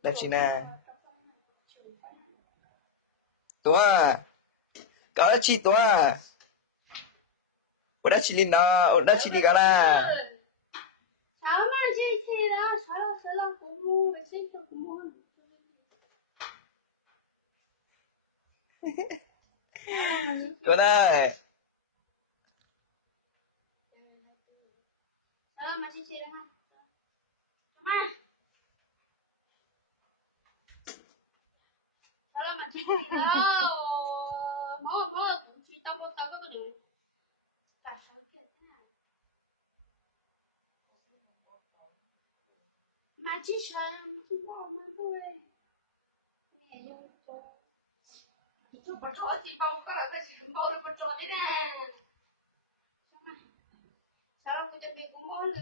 Dah Cina. Tua. Kau dah ci tua. Udah cili na, udah cili kana. Sama je lah, salah kamu, macam kamu. Kau dah. Salah masih cerah. Cuma salah masih cerah. Mau cerita kota ke tu? Tak sakit kan? Masih cerah, masih mau tu eh. Itu betul sih, kamu kalau kasih mau betul ni kan? Salah aku jadi kumol.